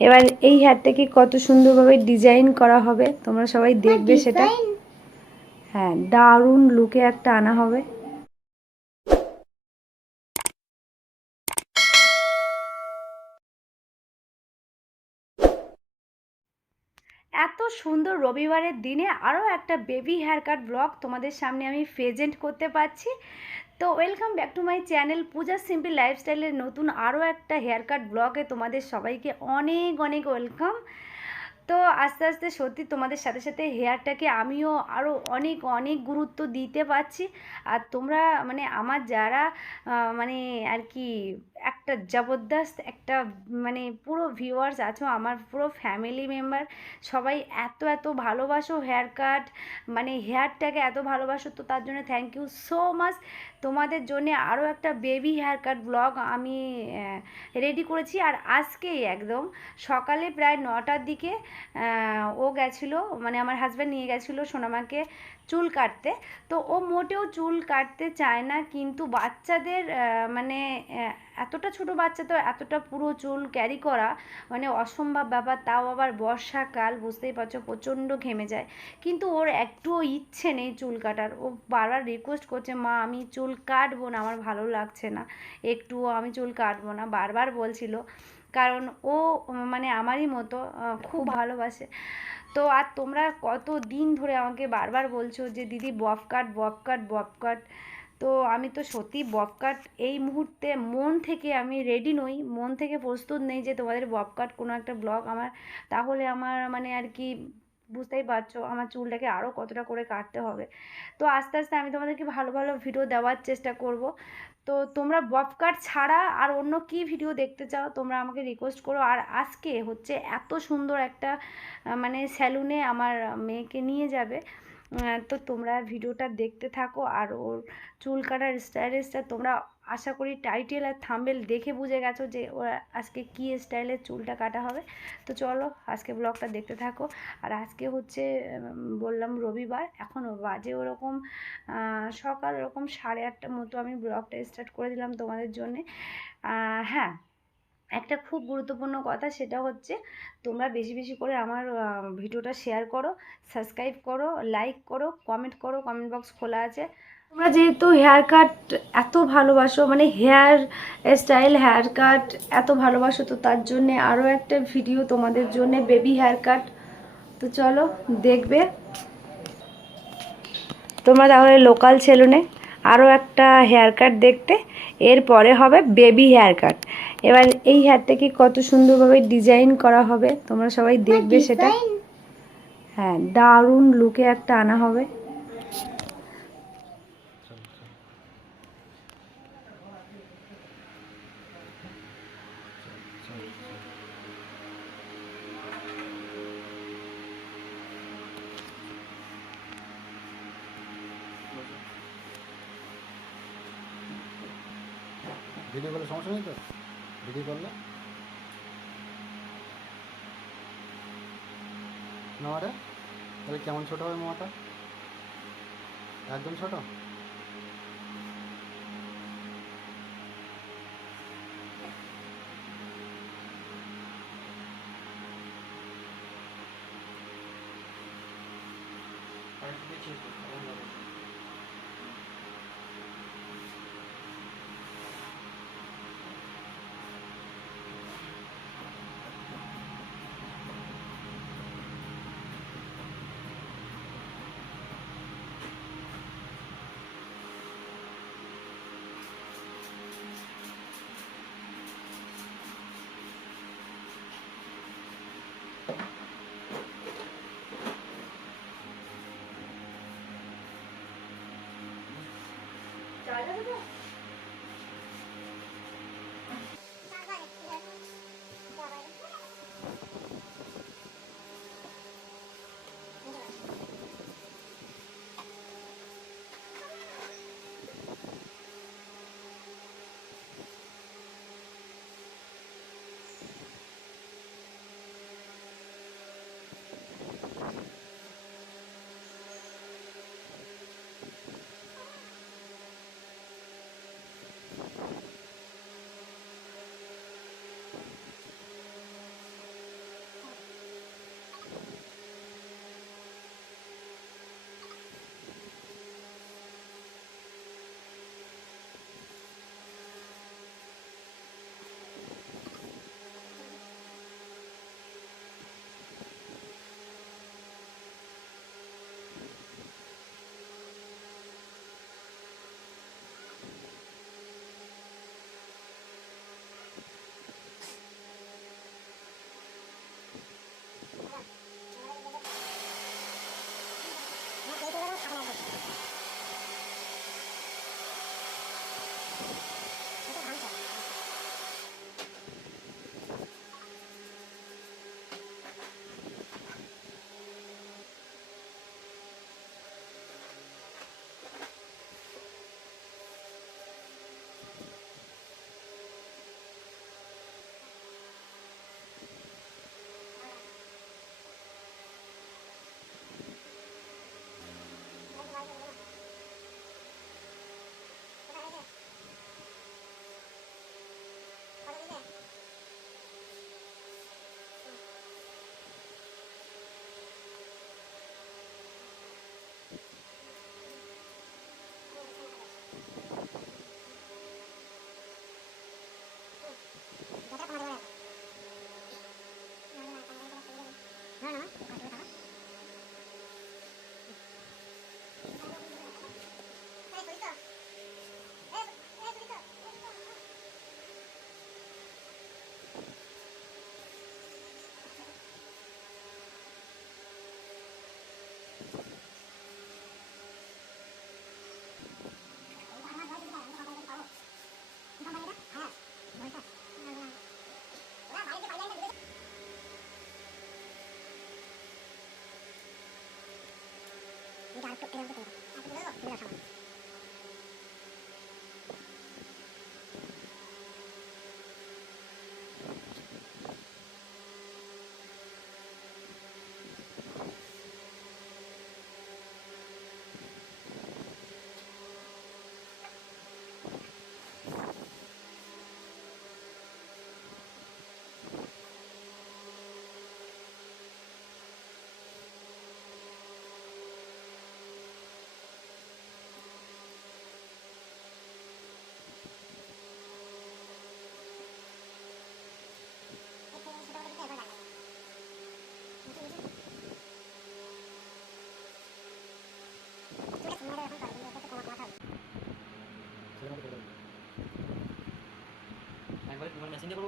এবার এই হেয়ারটাকে কত সুন্দরভাবে ডিজাইন করা হবে তোমরা সবাই দেখবে সেটা। হ্যাঁ দারুণ লুকে একটা আনা হবে। এত সুন্দর রবিবারের দিনে আরও একটা বেবি হেয়ার কাট ব্লগ তোমাদের সামনে আমি প্রেজেন্ট করতে পারছি। তো welcome back to my channel Puja simple লাইফস্টাইলের নতুন আরও একটা হেয়ার কাট ব্লগে তোমাদের সবাইকে অনেক অনেক ওয়েলকাম তো আস্তে আস্তে সত্যি তোমাদের সাথে সাথে হেয়ারটাকে আমিও আরও অনেক অনেক গুরুত্ব দিতে পারছি। আর তোমরা মানে আমার যারা মানে আর কি একটা জবরদস্ত, একটা মানে পুরো ভিউয়ার্স আছো, আমার পুরো ফ্যামিলি মেম্বার সবাই এত এত ভালোবাসো হেয়ার কাট মানে হেয়ারটাকে এত ভালোবাসো, তো তার জন্য থ্যাংক ইউ সো মাচ তোমাদের জন্য আরও একটা বেবি হেয়ার কাট ব্লগ আমি রেডি করেছি। আর আজকেই একদম সকালে প্রায় নটার দিকে ও গেছিল মানে আমার হাজব্যান্ড নিয়ে গেছিল সোনামাকে চুল কাটতে। তো ও মোটেও চুল কাটতে চায় না, কিন্তু বাচ্চাদের মানে এতটা ছোট বাচ্চা তো এতটা পুরো চুল ক্যারি করা মানে অসম্ভব ব্যাপার, তাও আবার বর্ষাকাল, বুঝতেই পারছ, প্রচণ্ড ঘেমে যায়। কিন্তু ওর একটুও ইচ্ছে নেই চুল কাটার। ও বারবার রিকোয়েস্ট করছে, মা, আমি চুল কাটবো না, আমার ভালো লাগছে না। একটুও আমি চুল কাটবো না। বারবার বলছিল। কারণ ও মানে আমারই মতো খুব ভালোবাসে। তো আর তোমরা কত দিন ধরে আমাকে বারবার বলছো যে, দিদি bob cut bob cut bob cut. তো আমি তো সত্যি বব কাট এই মুহূর্তে মন থেকে আমি রেডি নই। মন থেকে প্রস্তুত নেই যে, তোমাদের বব কাট কোনো একটা ব্লগ আমার। তাহলে আমার মানে আর কি বুঝতেই পারছ, আমার চুলটাকে আরও কতটা করে কাটতে হবে। তো আস্তে আস্তে আমি তোমাদেরকে ভালো ভালো ভিডিও দেওয়ার চেষ্টা করব। তো তোমরা বব কাট ছাড়া আর অন্য কি ভিডিও দেখতে চাও? তোমরা আমাকে রিকোয়েস্ট করো। আর আজকে হচ্ছে এত সুন্দর একটা মানে স্যালুনে আমার মেয়েকে নিয়ে যাবে। তো তোমরা ভিডিওটা দেখতে থাকো। আর ওর চুল কাটার স্টাইলিশটা তোমরা আশা করি টাইটেল আর থাম্বেল দেখে বুঝে গেছো যে ওরা আজকে কী স্টাইলের চুলটা কাটা হবে। তো চলো আজকে ব্লগটা দেখতে থাকো। আর আজকে হচ্ছে বললাম রবিবার, এখন বাজে ওরকম সকাল ওরকম সাড়ে আটটার মতো আমি ব্লগটা স্টার্ট করে দিলাম তোমাদের জন্যে। হ্যাঁ একটা খুব গুরুত্বপূর্ণ কথা সেটা হচ্ছে, তোমরা বেশি বেশি করে আমার ভিডিওটা শেয়ার করো সাবস্ক্রাইব করো লাইক করো কমেন্ট করো কমেন্ট বক্স খোলা আছে। তোমরা যেহেতু হেয়ার কাট এত ভালোবাসো মানে হেয়ার স্টাইল হেয়ার কাট এত ভালোবাসো তো তার জন্যে আরও একটা ভিডিও তোমাদের জন্য বেবি হেয়ার কাট তো চলো দেখবে। তোমরা তাহলে লোকাল সেলুনে আরও একটা হেয়ার কাট দেখতে এরপরে হবে বেবি হেয়ার কাট এবার এই হেয়ারটাকে কত সুন্দরভাবে ডিজাইন করা হবে? তোমরা সবাই দেখবে সেটা। হ্যাঁ দারুণ লুকে একটা আনা হবে। নেই তো। ভিডিও করলে? মামাটা তাহলে কেমন ছোট হবে মামাটা? একদম ছোট? side of the bed.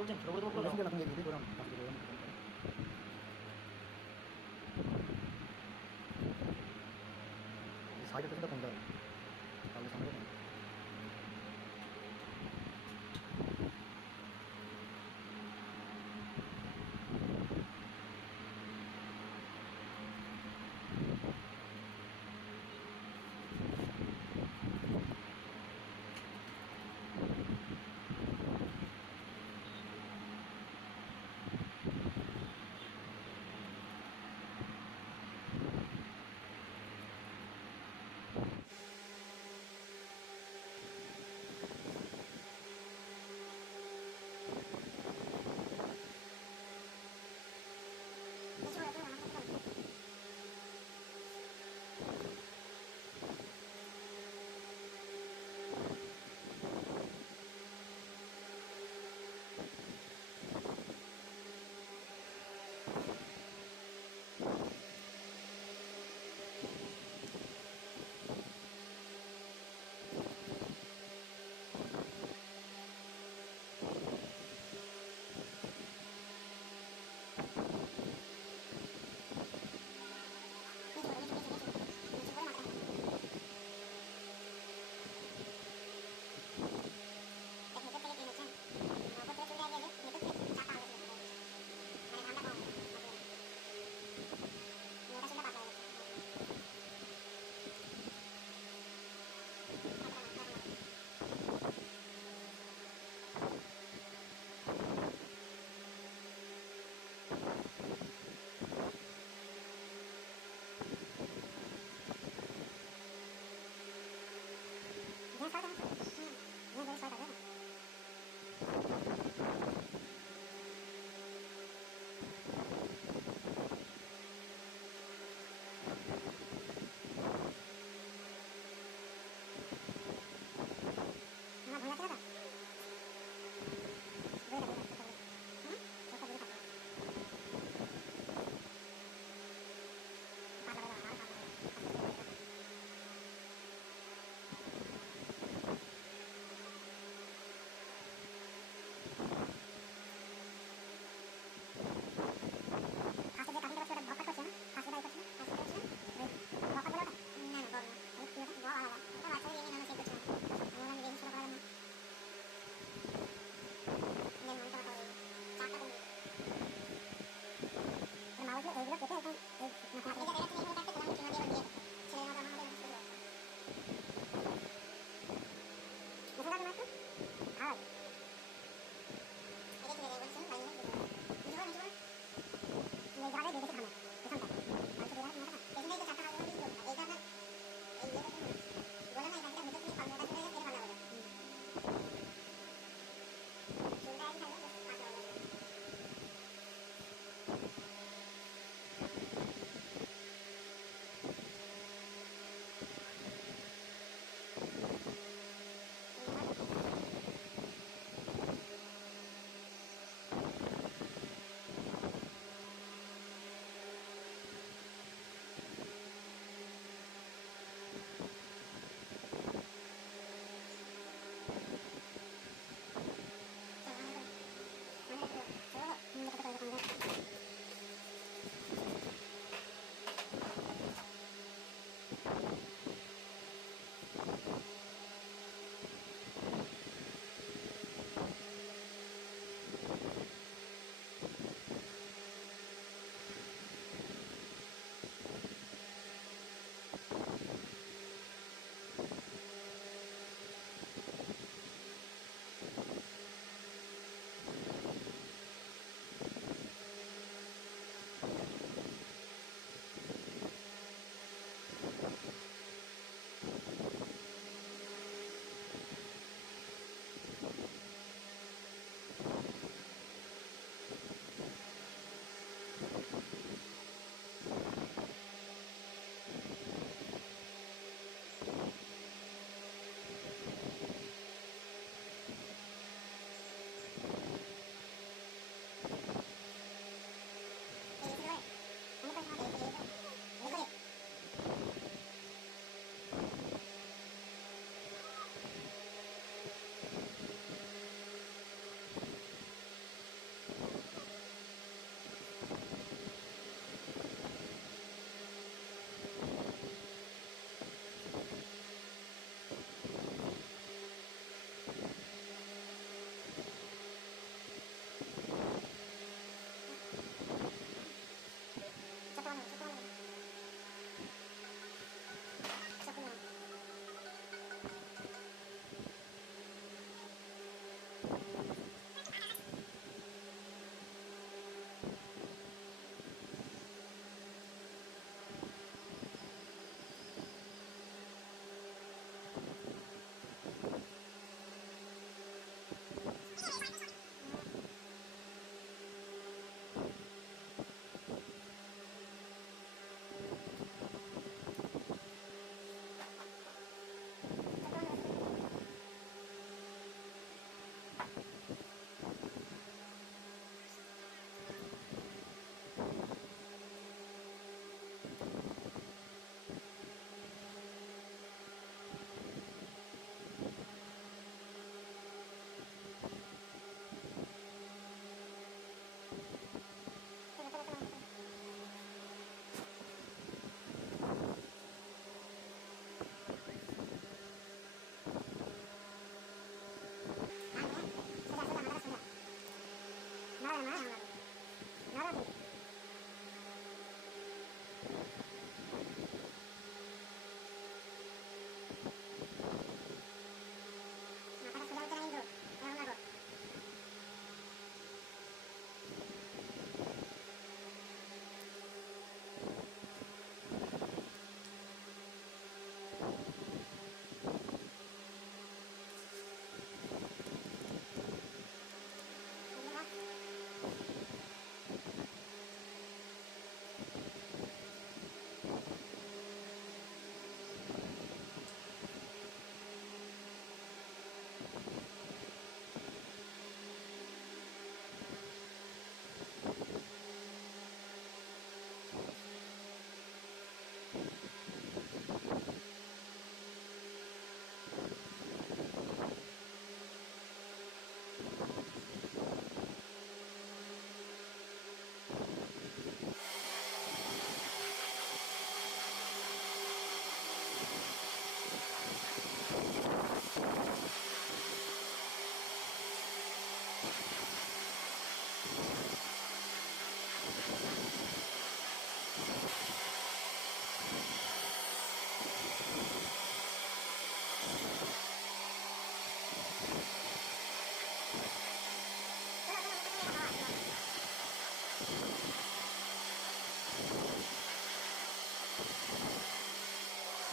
মানে মেশিন দিয়ে করে বলছেন ছোটো করে দেবো বেশি না তুমি এদিকে করো পাশে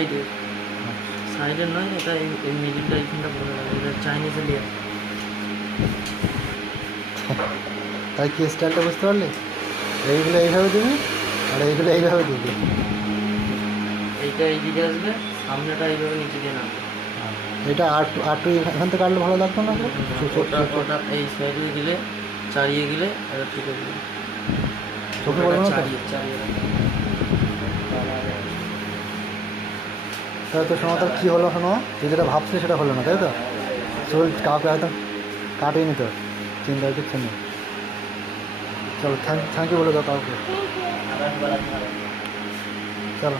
সাইডে। সাইডে নয় এটা এই মিডিলটা এইখানটা পড়ে গেল এটা চাইনিজ লেয়ার তাই কি স্টাইলটা বুঝতে পারলে? এইগুলো এইভাবে দিবি আর এইগুলো এইভাবে দিবি। এইটা এইদিকে আসবে সামনেটা এইভাবে নিচে দিয়ে নামবে। এটা আর আর টু এখান থেকে কাটলে ভালো লাগতো না? ওটা এই সাইডে গেলে চারিয়ে গেলে এটা ঠিক যাবে চোখে বলব না চারিয়ে চারিয়ে। তাহলে তো শোনো তার কী হলো শোনো? তুই যেটা ভাবছিস সেটা হলো না, তাই তো? চল কাউকে হয়তো কাটেনি নি তো চিন্তার কিছু নেই চলো থ্যাংক থ্যাংক ইউ বলে দাও কাউকে। চলো।